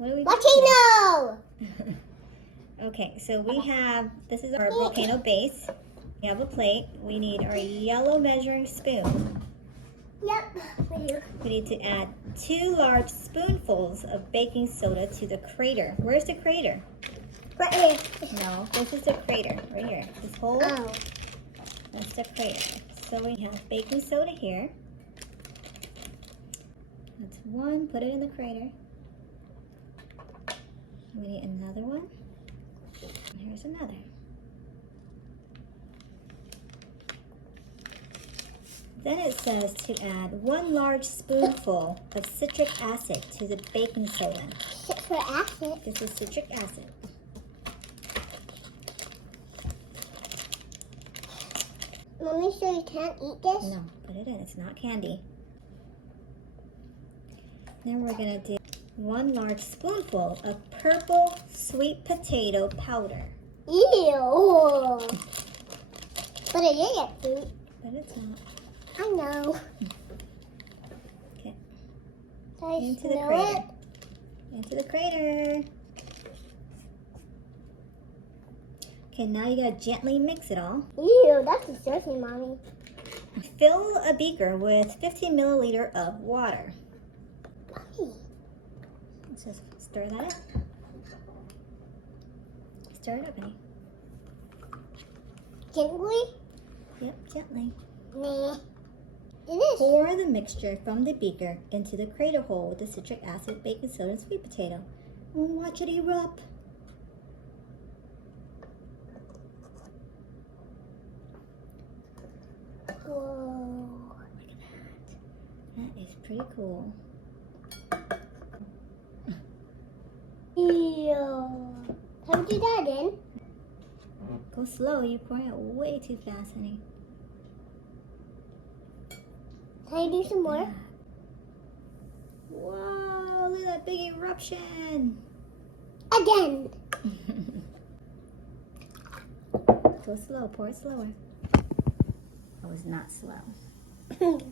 What are we Volcano! doing? Okay, so we have, this is our volcano base. We have a plate. We need our yellow measuring spoon. Yep, we do. We need to add 2 large spoonfuls of baking soda to the crater. Where's the crater? Right here. No, this is the crater, right here. This hole, Oh. that's the crater. So we have baking soda here. That's 1, put it in the crater. We need another one. And here's another. Then it says to add 1 large spoonful of citric acid to the baking soda. Citric acid? This is citric acid. Mommy, so you can't eat this? No, put it in. It's not candy. Then we're going to do 1 large spoonful of purple sweet potato powder. Ew. But it is a fruit. But it's not. I know. Okay. Do I Into the smell crater. it? Into the crater. Okay, now you gotta gently mix it all. Ew, that's disgusting, Mommy. Fill a beaker with 15 milliliter of water. Mommy. Just stir that up. Stir it up, honey. Gently? Yep, gently. Nah. It is. Pour the mixture from the beaker into the crater hole with the citric acid, baking soda, and sweet potato. And watch it erupt. Whoa. Look at that. That is pretty cool. Ew. Can we do that again? Go slow. You're pouring it way too fast, honey. Can I do some more? Whoa, look at that big eruption. Again. Go slow. Pour it slower. Oh, it's not slow. It's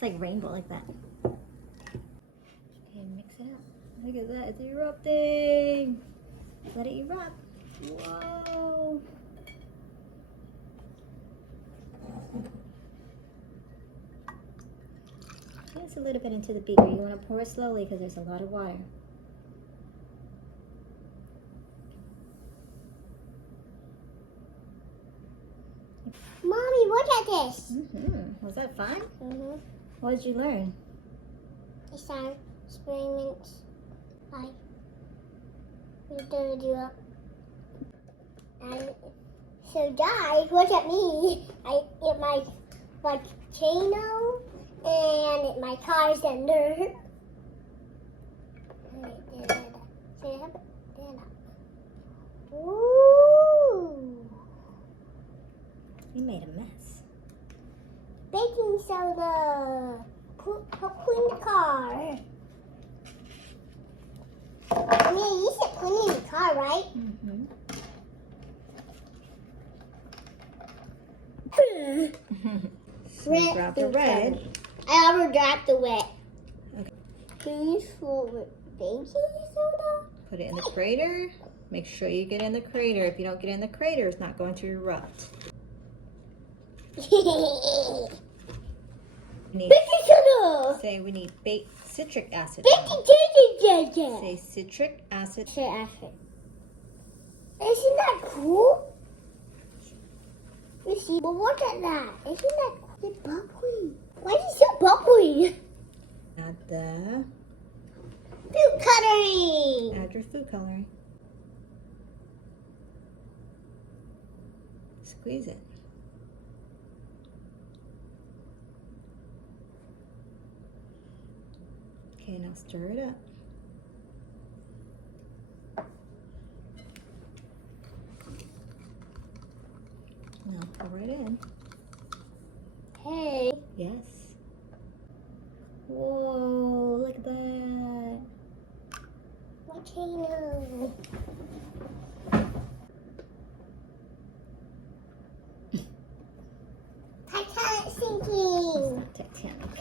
like rainbow like that. Okay, mix it up. Look at that. It's erupting. Let it erupt. Whoa. Just a little bit into the beaker. You want to pour it slowly because there's a lot of water. Mommy, look at this. Was that fun? Mm-hmm. What did you learn? It's time. Experiments. Bye. We're gonna do it. And so guys, look at me. I hit my volcano and my car's under. Ooh. You made a mess. Baking soda. Clean the car. I mean, you said cleaning the car, right? So grab the red. I already dropped the wet. Okay. Please for baking soda. Put it in the crater. Make sure you get in the crater. If you don't get in the crater, it's not going to erupt. Baking soda. Say we need citric acid. Baking soda. Say citric acid. Citric acid. Isn't that cool? You see, but look at that. Isn't that cool? It's bubbly. Why is it so bubbly? Add the Food coloring. add your food coloring. Squeeze it. Okay, now stir it up. Now pour it in. Hey. Yes. Whoa, look at that. Volcano. Titanic sinking. Titanic.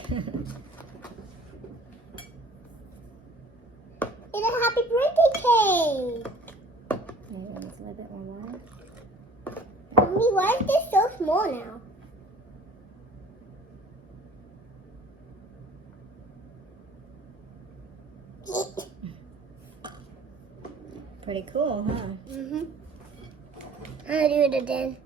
Yay! Maybe it's a little bit more water. Mommy, why is this so small now? Pretty cool, huh? Mm-hmm. I'll do it again.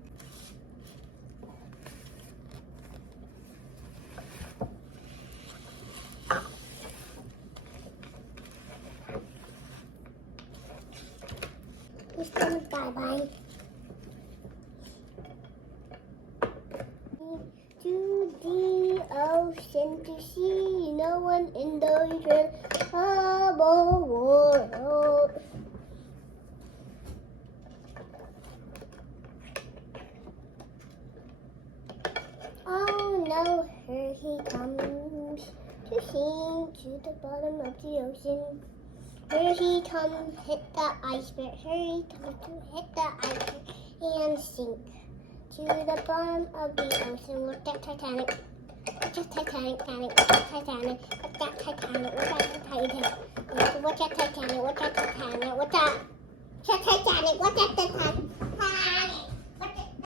Bye-bye. To the ocean to see no one in the trouble world. Oh no, here he comes to sing to the bottom of the ocean. Here he comes, hit the iceberg. Here he comes to hit the iceberg and sink to the bottom of the ocean. Look at Titanic. Watch that Titanic, Titanic, watch that Titanic, watch that Titanic, watch that Titanic, watch that Titanic, watch that Titanic, watch that Titanic, watch that Titanic.